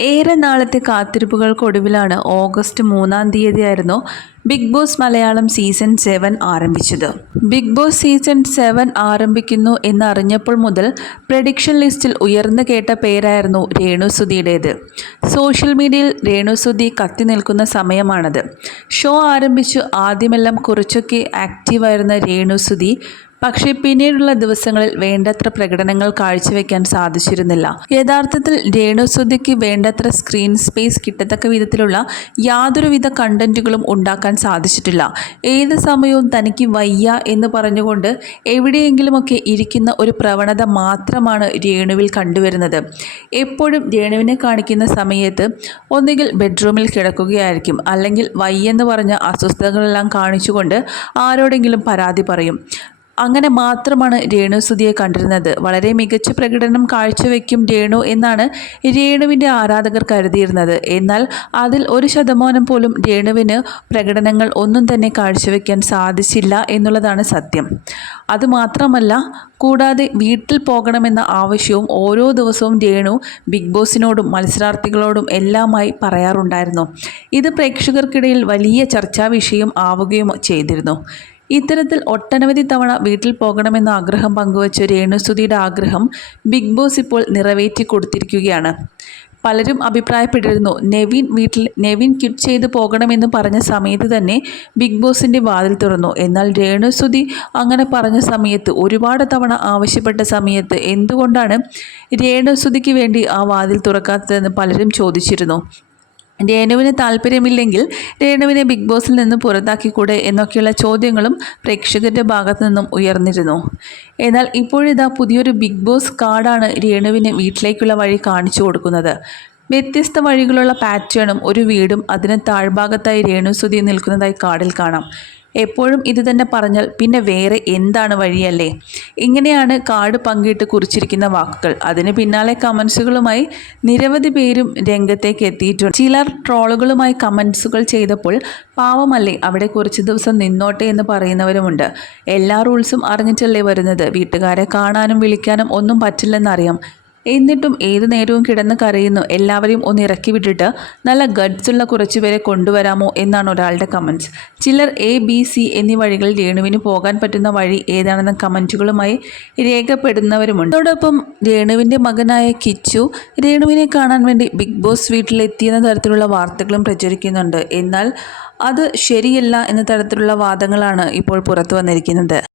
ഏറെ നാളത്തെ കാത്തിരിപ്പുകൾക്കൊടുവിലാണ് ഓഗസ്റ്റ് മൂന്നാം തീയതിയായിരുന്നു big boss Malayalam season seven ആരംഭിച്ചത്. ബിഗ് ബോസ് സീസൺ സെവൻ ആരംഭിക്കുന്നു എന്നറിഞ്ഞപ്പോൾ മുതൽ പ്രഡിക്ഷൻ ലിസ്റ്റിൽ ഉയർന്നു കേട്ട പേരായിരുന്നു രേണുസുതിയുടേത് സോഷ്യൽ മീഡിയയിൽ രേണുസുതി കത്തി നിൽക്കുന്ന സമയമാണത്. ഷോ ആരംഭിച്ചു ആദ്യമെല്ലാം കുറച്ചൊക്കെ ആക്റ്റീവായിരുന്ന രേണുസുതി പക്ഷേ പിന്നീടുള്ള ദിവസങ്ങളിൽ വേണ്ടത്ര പ്രകടനങ്ങൾ കാഴ്ചവെക്കാൻ സാധിച്ചിരുന്നില്ല. യഥാർത്ഥത്തിൽ രേണുസുതിക്ക് വേണ്ടത്ര സ്ക്രീൻ സ്പേസ് കിട്ടത്തക്ക വിധത്തിലുള്ള യാതൊരുവിധ കണ്ടന്റുകളും ഉണ്ടാക്കാൻ സാധിച്ചിട്ടില്ല. ഏത് സമയവും തനിക്ക് വയ്യ എന്ന് പറഞ്ഞുകൊണ്ട് എവിടെയെങ്കിലുമൊക്കെ ഇരിക്കുന്ന ഒരു പ്രവണത മാത്രമാണ് രേണുവിൽ കണ്ടുവരുന്നത്. എപ്പോഴും രേണുവിനെ കാണിക്കുന്ന സമയത്ത് ഒന്നുകിൽ ബെഡ്റൂമിൽ കിടക്കുകയായിരിക്കും അല്ലെങ്കിൽ വയ്യെന്ന് പറഞ്ഞ അസ്വസ്ഥതകളെല്ലാം കാണിച്ചുകൊണ്ട് ആരോടെങ്കിലും പരാതി പറയും. അങ്ങനെ മാത്രമാണ് രേണു സുധിയെ കണ്ടിരുന്നത്. വളരെ മികച്ച പ്രകടനം കാഴ്ചവെക്കും രേണു എന്നാണ് രേണുവിന്റെ ആരാധകർ കരുതിയിരുന്നത്. എന്നാൽ അതിൽ ഒരു ശതമാനം പോലും രേണുവിന് പ്രകടനങ്ങൾ ഒന്നും തന്നെ കാഴ്ചവെക്കാൻ സാധിച്ചില്ല എന്നുള്ളതാണ് സത്യം. അതുമാത്രമല്ല കൂടാതെ വീട്ടിൽ പോകണമെന്ന ആവശ്യവും ഓരോ ദിവസവും രേണു ബിഗ് ബോസിനോടും മത്സരാർത്ഥികളോടും എല്ലാമായി പറയാറുണ്ടായിരുന്നു. ഇത് പ്രേക്ഷകർക്കിടയിൽ വലിയ ചർച്ചാ വിഷയം ആവുകയും ചെയ്തിരുന്നു. ഇത്തരത്തിൽ ഒട്ടനവധി തവണ വീട്ടിൽ പോകണമെന്ന ആഗ്രഹം പങ്കുവച്ച രേണുസുതിയുടെ ആഗ്രഹം ബിഗ് ബോസ് ഇപ്പോൾ നിറവേറ്റി കൊടുത്തിരിക്കുകയാണ്. പലരും അഭിപ്രായപ്പെട്ടിരുന്നു നെവിൻ വീട്ടിൽ നെവിൻ കിറ്റ് ചെയ്ത് പോകണമെന്ന് പറഞ്ഞ സമയത്ത് തന്നെ ബിഗ് ബോസിന്റെ വാതിൽ തുറന്നു. എന്നാൽ രേണുസുതി അങ്ങനെ പറഞ്ഞ സമയത്ത് ഒരുപാട് തവണ ആവശ്യപ്പെട്ട സമയത്ത് എന്തുകൊണ്ടാണ് രേണുസുതിക്ക് വേണ്ടി ആ വാതിൽ തുറക്കാത്തതെന്ന് പലരും ചോദിച്ചിരുന്നു. രേണുവിന് താല്പര്യമില്ലെങ്കിൽ രേണുവിനെ ബിഗ് ബോസിൽ നിന്ന് പുറത്താക്കിക്കൂടെ എന്നൊക്കെയുള്ള ചോദ്യങ്ങളും പ്രേക്ഷകരുടെ ഭാഗത്തു നിന്നും ഉയർന്നിരുന്നു. എന്നാൽ ഇപ്പോഴിതാ പുതിയൊരു ബിഗ് ബോസ് കാർഡാണ് രേണുവിന് വീട്ടിലേക്കുള്ള വഴി കാണിച്ചു കൊടുക്കുന്നത്. വ്യത്യസ്ത വഴികളുള്ള പാറ്റേണും ഒരു വീടും അതിന് താഴ്ഭാഗത്തായി രേണുസുതി നിൽക്കുന്നതായി കാടിൽ കാണാം. എപ്പോഴും ഇത് തന്നെ പറഞ്ഞാൽ പിന്നെ വേറെ എന്താണ് വഴിയല്ലേ? ഇങ്ങനെയാണ് കാർഡ് പങ്കിട്ട് കുറിച്ചിരിക്കുന്ന വാക്കുകൾ. അതിന് പിന്നാലെ കമൻസുകളുമായി നിരവധി പേരും രംഗത്തേക്ക് എത്തിയിട്ടുണ്ട്. ചിലർ ട്രോളുകളുമായി കമൻസുകൾ ചെയ്തപ്പോൾ പാവമല്ലേ അവിടെ കുറച്ച് ദിവസം നിന്നോട്ടെ എന്ന് പറയുന്നവരുമുണ്ട്. എല്ലാ റൂൾസും അറിഞ്ഞിട്ടല്ലേ വരുന്നത്? വീട്ടുകാരെ കാണാനും വിളിക്കാനും ഒന്നും പറ്റില്ലെന്നറിയാം. എന്നിട്ടും ഏതു നേരവും കിടന്ന് കരയുന്നു. എല്ലാവരെയും ഒന്ന് ഇറക്കി വിട്ടിട്ട് നല്ല ഗഡ്സുള്ള കുറച്ചുപേരെ കൊണ്ടുവരാമോ എന്നാണ് ഒരാളുടെ കമൻസ് ചിലർ എ ബി സി എന്നീ വഴികളിൽ രേണുവിന് പോകാൻ പറ്റുന്ന വഴി ഏതാണെന്ന കമന്റുകളുമായി രേഖപ്പെടുന്നവരുമുണ്ട്. അതോടൊപ്പം രേണുവിന്റെ മകനായ കിച്ചു രേണുവിനെ കാണാൻ വേണ്ടി ബിഗ് ബോസ് വീട്ടിലെത്തിയെന്ന തരത്തിലുള്ള വാർത്തകളും പ്രചരിക്കുന്നുണ്ട്. എന്നാൽ അത് ശരിയല്ല എന്ന തരത്തിലുള്ള വാദങ്ങളാണ് ഇപ്പോൾ പുറത്തു വന്നിരിക്കുന്നത്.